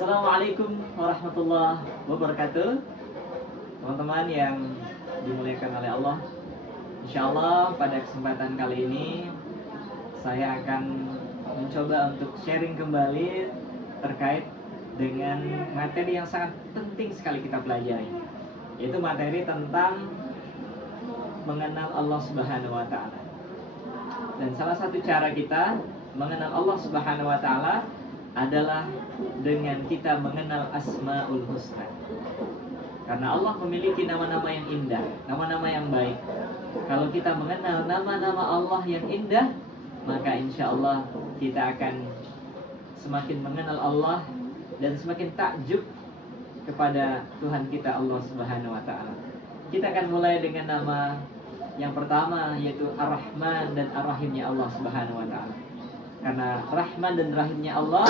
Assalamualaikum warahmatullahi wabarakatuh. Teman-teman yang dimuliakan oleh Allah, insya Allah pada kesempatan kali ini saya akan mencoba untuk sharing kembali terkait dengan materi yang sangat penting sekali kita pelajari, yaitu materi tentang mengenal Allah Subhanahu wa Ta'ala. Dan salah satu cara kita mengenal Allah Subhanahu wa Ta'ala adalah dengan kita mengenal Asmaul Husna. Karena Allah memiliki nama-nama yang indah, nama-nama yang baik. Kalau kita mengenal nama-nama Allah yang indah, maka insya Allah kita akan semakin mengenal Allah dan semakin takjub kepada Tuhan kita Allah Subhanahu wa Ta'ala. Kita akan mulai dengan nama yang pertama, yaitu Ar-Rahman dan Ar-Rahimnya Allah Subhanahu wa Ta'ala. Karena Rahman dan Rahimnya Allah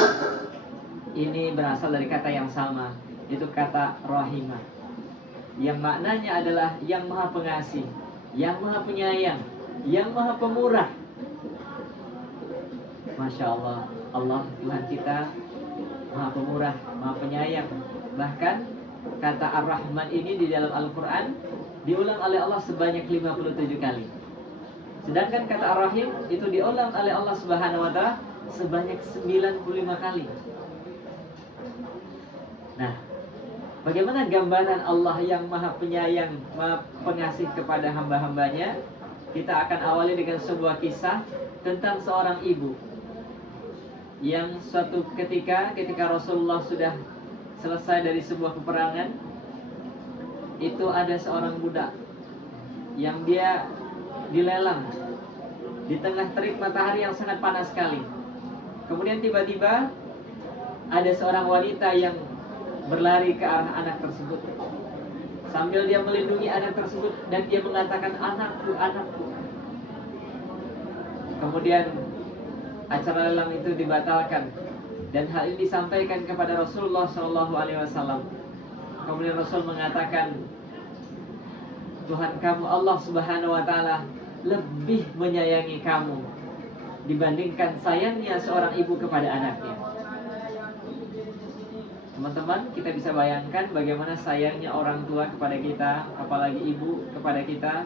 ini berasal dari kata yang sama, yaitu kata Rahimah, yang maknanya adalah yang maha pengasih, yang maha penyayang, yang maha pemurah. Masya Allah, Allah Tuhan kita maha pemurah, maha penyayang. Bahkan kata Ar-Rahman ini di dalam Al-Quran diulang oleh Allah sebanyak 57 kali. Sedangkan kata Ar-Rahim itu diulang oleh Allah Subhanahu wa Ta'ala sebanyak 95 kali. Nah, bagaimana gambaran Allah yang maha penyayang, maha pengasih kepada hamba-hambanya? Kita akan awali dengan sebuah kisah tentang seorang ibu yang suatu ketika Rasulullah sudah selesai dari sebuah peperangan, itu ada seorang budak yang dia dilelang di tengah terik matahari yang sangat panas sekali. Kemudian tiba-tiba ada seorang wanita yang berlari ke arah anak tersebut sambil dia melindungi anak tersebut dan dia mengatakan, "Anakku, anakku." Kemudian acara lelang itu dibatalkan dan hal ini disampaikan kepada Rasulullah SAW. Kemudian Rasul mengatakan, Tuhan kamu Allah Subhanahu wa Ta'ala lebih menyayangi kamu dibandingkan sayangnya seorang ibu kepada anaknya. Teman-teman, kita bisa bayangkan bagaimana sayangnya orang tua kepada kita, apalagi ibu kepada kita,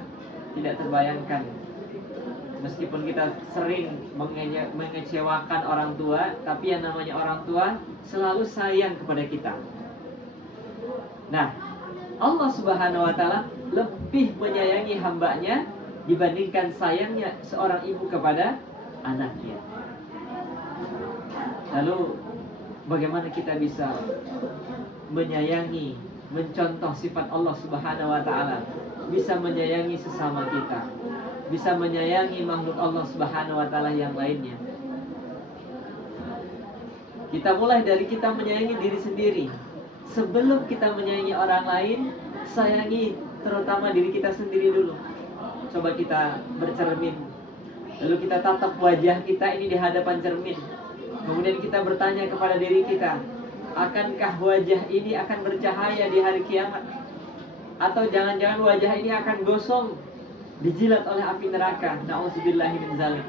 tidak terbayangkan. Meskipun kita sering mengecewakan orang tua, tapi yang namanya orang tua selalu sayang kepada kita. Nah, Allah Subhanahu wa Ta'ala lebih menyayangi hambanya dibandingkan sayangnya seorang ibu kepada anaknya. Lalu bagaimana kita bisa menyayangi, mencontoh sifat Allah Subhanahu wa Ta'ala, bisa menyayangi sesama kita, bisa menyayangi makhluk Allah Subhanahu wa Ta'ala yang lainnya? Kita mulai dari kita menyayangi diri sendiri. Sebelum kita menyayangi orang lain, sayangi terutama diri kita sendiri dulu. Coba kita bercermin, lalu kita tatap wajah kita ini di hadapan cermin. Kemudian kita bertanya kepada diri kita, akankah wajah ini akan bercahaya di hari kiamat? Atau jangan-jangan wajah ini akan gosong, dijilat oleh api neraka? Na'udzubillahi min dzalik.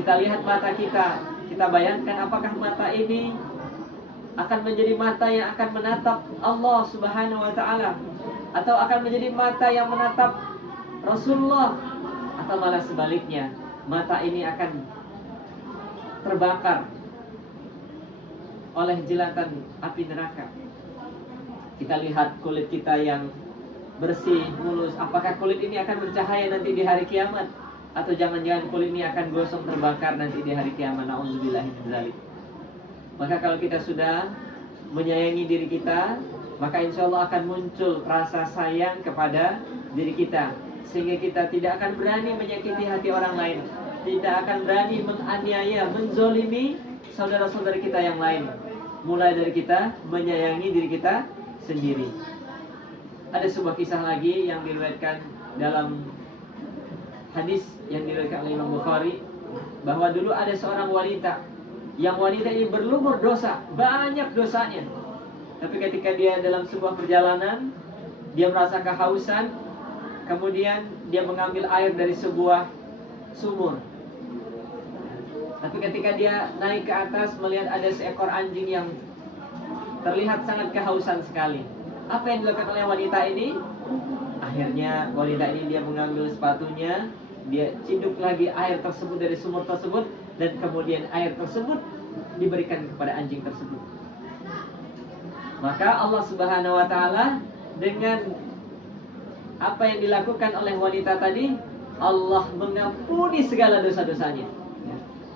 Kita lihat mata kita bayangkan apakah mata ini akan menjadi mata yang akan menatap Allah Subhanahu wa Ta'ala, atau akan menjadi mata yang menatap Rasulullah, atau malah sebaliknya, mata ini akan terbakar oleh jilatan api neraka. Kita lihat kulit kita yang bersih, mulus, apakah kulit ini akan bercahaya nanti di hari kiamat, atau jangan-jangan kulit ini akan gosong terbakar nanti di hari kiamat? Na'udzubillahi min dzalik. Maka kalau kita sudah menyayangi diri kita, maka insya Allah akan muncul rasa sayang kepada diri kita, sehingga kita tidak akan berani menyakiti hati orang lain, tidak akan berani menganiaya, menzolimi saudara-saudara kita yang lain. Mulai dari kita menyayangi diri kita sendiri. Ada sebuah kisah lagi yang diriwayatkan dalam hadis yang diriwayatkan oleh Imam Bukhari, bahwa dulu ada seorang wanita, yang wanita ini berlumur dosa, banyak dosanya. Tapi ketika dia dalam sebuah perjalanan, dia merasa kehausan, kemudian dia mengambil air dari sebuah sumur. Tapi ketika dia naik ke atas melihat ada seekor anjing yang terlihat sangat kehausan sekali. Apa yang dilakukan oleh wanita ini? Akhirnya wanita ini dia mengambil sepatunya, dia ciduk lagi air tersebut dari sumur tersebut, dan kemudian air tersebut diberikan kepada anjing tersebut. Maka Allah Subhanahu wa taala dengan apa yang dilakukan oleh wanita tadi, Allah mengampuni segala dosa-dosanya.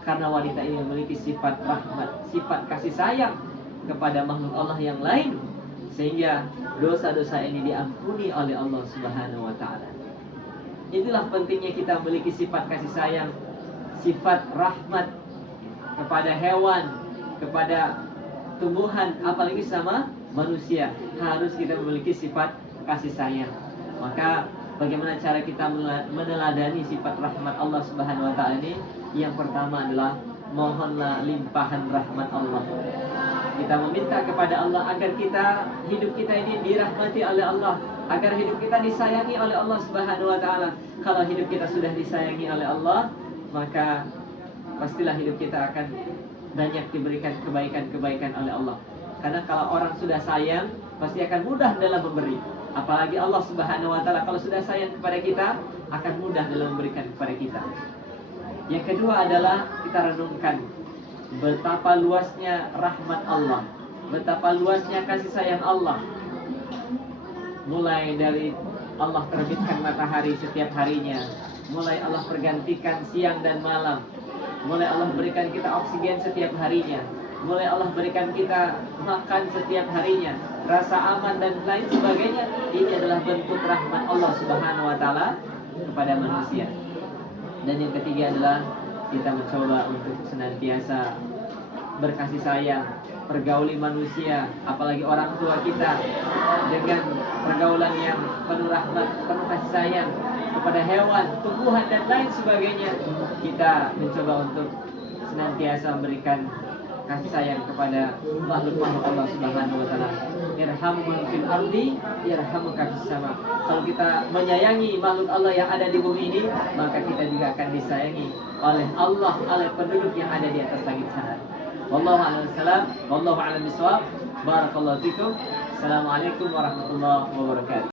Karena wanita ini memiliki sifat rahmat, sifat kasih sayang kepada makhluk Allah yang lain, sehingga dosa-dosa ini diampuni oleh Allah Subhanahu wa taala. Itulah pentingnya kita memiliki sifat kasih sayang, sifat rahmat kepada hewan, kepada tumbuhan, apalagi sama manusia. Harus kita memiliki sifat kasih sayang. Maka bagaimana cara kita meneladani sifat rahmat Allah Subhanahu wa taala ini? Yang pertama adalah mohonlah limpahan rahmat Allah. Kita meminta kepada Allah agar hidup kita ini dirahmati oleh Allah, agar hidup kita disayangi oleh Allah Subhanahu wa taala. Kalau hidup kita sudah disayangi oleh Allah, maka pastilah hidup kita akan banyak diberikan kebaikan-kebaikan oleh Allah. Karena kalau orang sudah sayang, pasti akan mudah dalam memberi. Apalagi Allah Subhanahu wa taala kalau sudah sayang kepada kita, akan mudah dalam memberikan kepada kita. Yang kedua adalah kita renungkan betapa luasnya rahmat Allah, betapa luasnya kasih sayang Allah. Mulai dari Allah terbitkan matahari setiap harinya, mulai Allah pergantikan siang dan malam, mulai Allah berikan kita oksigen setiap harinya, mulai Allah berikan kita makan setiap harinya, rasa aman dan lain sebagainya. Ini adalah bentuk rahmat Allah Subhanahu wa taala kepada manusia. Dan yang ketiga adalah kita mencoba untuk senantiasa berkasih sayang, pergauli manusia, apalagi orang tua kita, dengan pergaulan yang penuh rahmat, penuh kasih sayang kepada hewan, tumbuhan dan lain sebagainya. Kita mencoba untuk senantiasa memberikan kasih sayang kepada makhluk-makhluk Allah Subhanahu wa taala. Irhamhum fil ardi yarhamuka fis sama. Kalau kita menyayangi makhluk Allah yang ada di bumi ini, maka kita juga akan disayangi oleh Allah, oleh penduduk yang ada di atas langit sana. Wallahu a'lam bishawab, wallahu a'lam bishawab. Barakallahu fikum. Assalamualaikum warahmatullahi wabarakatuh.